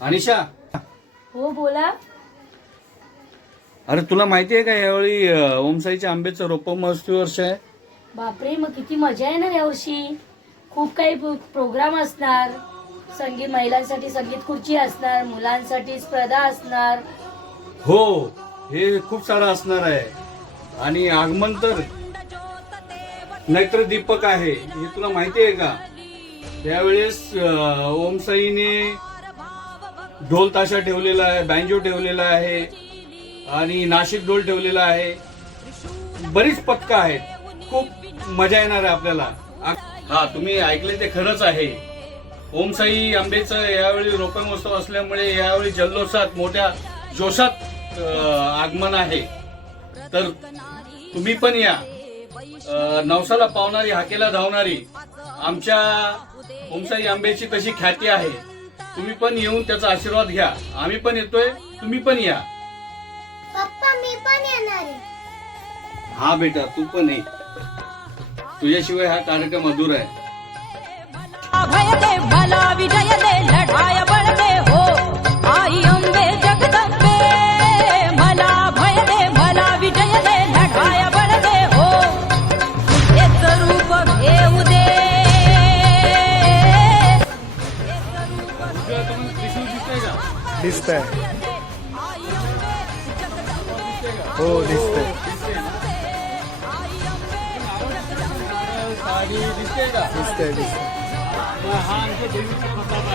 अनिशा, हो बोला. अरे तुला माहिती आहे का यावेळी ओमसाईच्या आंब्याचं रोप महोत्सवी वर्ष आहे. बापरे, मग किती मजा येणार यावर्षी. खूप काही प्रोग्राम असणार. संगीत, महिलांसाठी संगीत खुर्ची असणार, मुलांसाठी स्पर्धा असणार. हो, हे खूप सारं असणार आहे. आणि आगमन तर नेत्र दीपक आहे, हे तुला माहिती आहे का. त्यावेळेस ओमसाईने ढोल ताशा ठेवलेला आहे, बँजो ठेवलेला आहे आणि नाशिक ढोल ठेवलेला आहे. बरीच पथकं आहेत. खूप मजा येणार आहे आपल्याला. हा, तुम्ही ऐकले ते खरंच आहे. ओमसाई आंबेचं यावेळी रोपण महोत्सव असल्यामुळे यावेळी जल्लोषात मोठ्या जोशात आगमन आहे. तर तुम्ही पण या. नवसाला पावणारी, हाकेला धावणारी आमच्या ओमसाई आंब्याची कशी ख्याती आहे. तुम्ही पण येऊन त्याचा आशीर्वाद घ्या. आम्ही पण येतोय, तुम्ही पण या. पप्पा मी पण येणार आहे. हा बेटा, तू पण ये. तुझ्याशिवाय हा कार्यक्रम अधुरा आहे. अभय दे, भला विजय दे, लढाया बळ दे हो आई अंबे जगदंबे. मला भय दे, मला विजय दे, लढाया बळ दे हो हेच रूप घेऊ दे. दिसतंय. हो दिसतंय. दिसते का? दिसतंय दिसतंय. हा आमच्या देवीचा प्रसाद